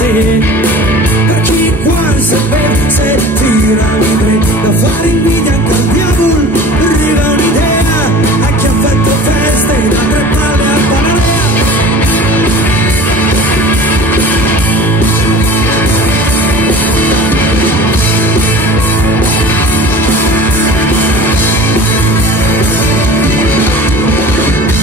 Per chi qua se tira da fare invidia anche al diavolo, arriva un'idea a chi ha fatto feste da tre palle a Banalea.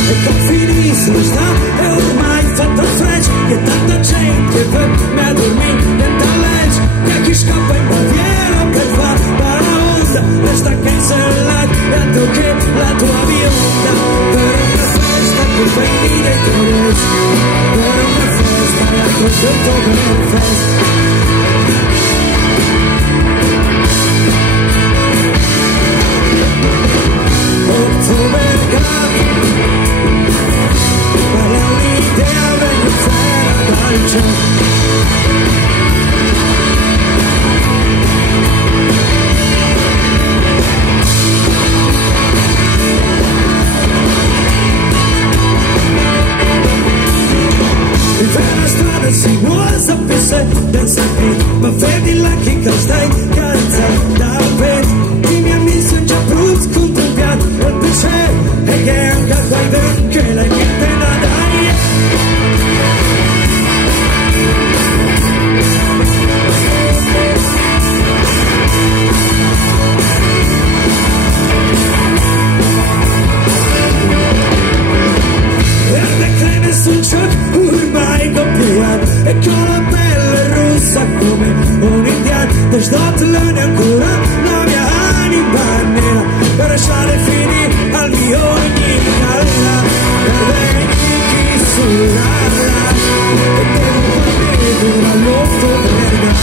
E poi finissimo sta e ormai fatto il freccio che tanta gente per me a dormire dentro la legge, che chi scappa in bandiera per far onda resta cancellato e altro che la tua bionda. Per una festa che prendi dei tuoi, per una festa e altro che il tuo bel festa. Si vuole sapere pensa che ma vedi la chicca stai carezzando dal petto i miei amici sono già pronti con il piatto e il piacere e che anche a quai che la niente da dare. E le creme sul ciocco ormai copiato e con la pelle rossa come un indiano desdottelone ancora la mia anima nera per lasciare finire al mio ogni galera per venire chi surrarla e per un partito dall'otto verga.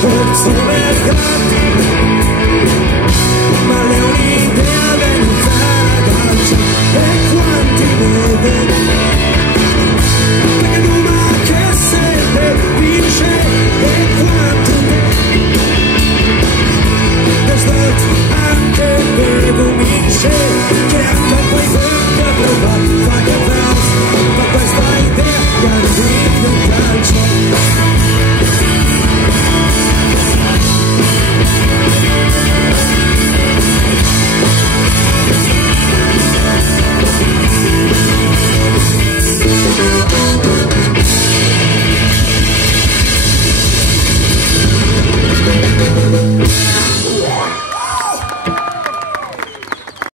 Forse verga